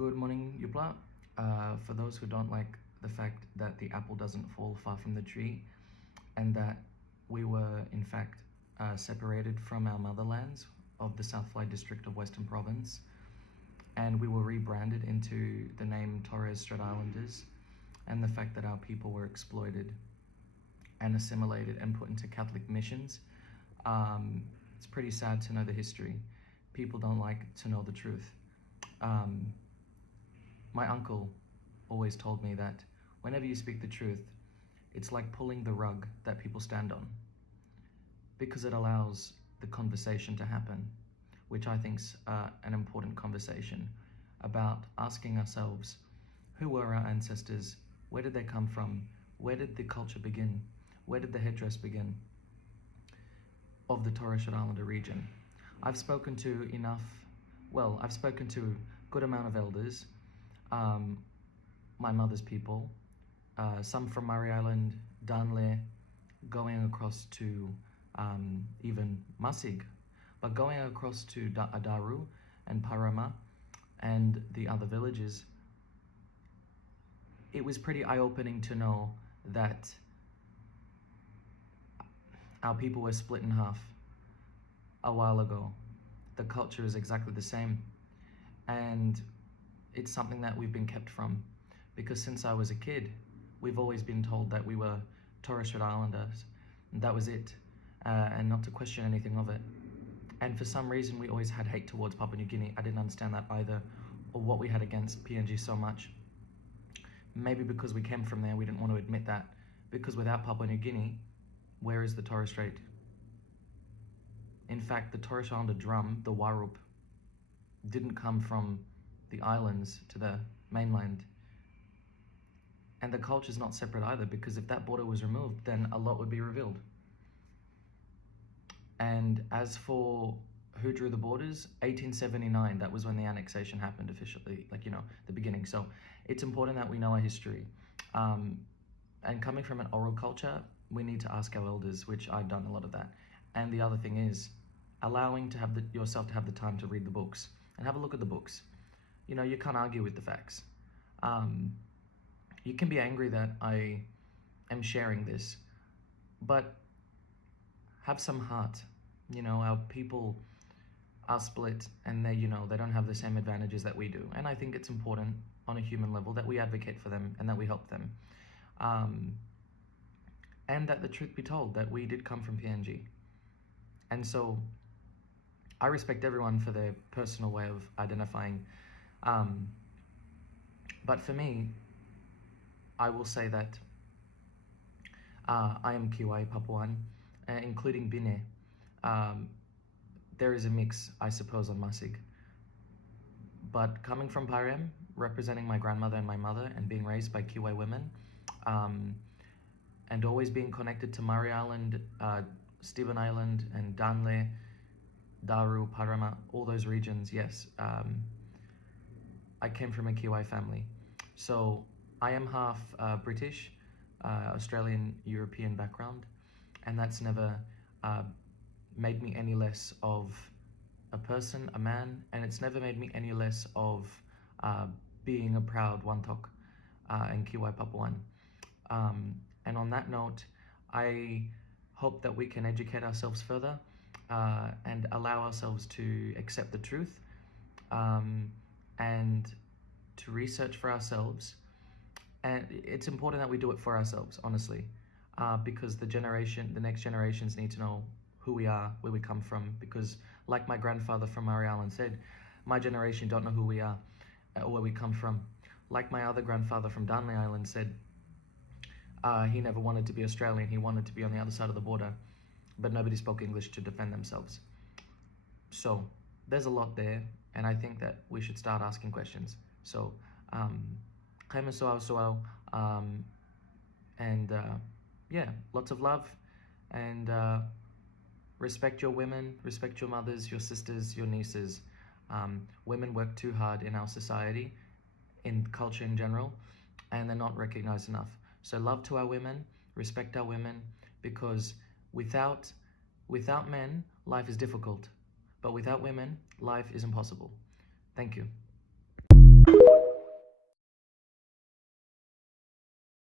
Good morning, Yupla. For those who don't like the fact that the apple doesn't fall far from the tree and that we were in fact separated from our motherlands of the South Fly district of Western Province, and we were rebranded into the name Torres Strait Islanders, and the fact that our people were exploited and assimilated and put into Catholic missions. It's pretty sad to know the history. People don't like to know the truth. My uncle always told me that whenever you speak the truth, it's like pulling the rug that people stand on, because it allows the conversation to happen, which I think's an important conversation about asking ourselves, who were our ancestors? Where did they come from? Where did the culture begin? Where did the headdress begin of the Torres Strait Islander region? I've spoken to a good amount of elders, my mother's people, some from Murray Island, Darnley, going across to even Masig, but going across to Adaru and Parama and the other villages, it was pretty eye-opening to know that our people were split in half a while ago. The culture is exactly the same, and it's something that we've been kept from, because since I was a kid, we've always been told that we were Torres Strait Islanders, and that was it, and not to question anything of it. And for some reason, we always had hate towards Papua New Guinea. I didn't understand that either, or what we had against PNG so much. Maybe because we came from there, we didn't want to admit that, because without Papua New Guinea, where is the Torres Strait? In fact, the Torres Strait Islander drum, the Warup, didn't come from the islands to the mainland. And the culture's not separate either, because if that border was removed, then a lot would be revealed. And as for who drew the borders, 1879, that was when the annexation happened officially, the beginning. So it's important that we know our history. And coming from an oral culture, we need to ask our elders, which I've done a lot of that. And the other thing is allowing yourself to have the time to read the books and have a look at the books. You can't argue with the facts. You can be angry that I am sharing this, but have some heart. Our people are split, and they don't have the same advantages that we do. And I think it's important on a human level that we advocate for them and that we help them. And that the truth be told, that we did come from PNG. And so I respect everyone for their personal way of identifying. But for me, I will say that I am Kiwai Papuan, including Bine. There is a mix, I suppose, on Masig. But coming from Parem, representing my grandmother and my mother, and being raised by Kiwai women, and always being connected to Murray Island, Stephen Island, and Darnley, Daru, Parama, all those regions, yes. I came from a Kiwai family. So I am half British, Australian, European background, and that's never made me any less of a person, a man, and it's never made me any less of being a proud Wantok and Kiwai Papuan. And on that note, I hope that we can educate ourselves further and allow ourselves to accept the truth and to research for ourselves. And it's important that we do it for ourselves, honestly, because the next generations need to know who we are, where we come from, because like my grandfather from Murray Island said, my generation don't know who we are or where we come from. Like my other grandfather from Darnley Island said, he never wanted to be Australian, he wanted to be on the other side of the border, but nobody spoke English to defend themselves. So there's a lot there, and I think that we should start asking questions. So, yeah, lots of love, and respect your women, respect your mothers, your sisters, your nieces. Women work too hard in our society, in culture in general, and they're not recognized enough. So love to our women, respect our women, because without men, life is difficult. But without women, life is impossible. Thank you.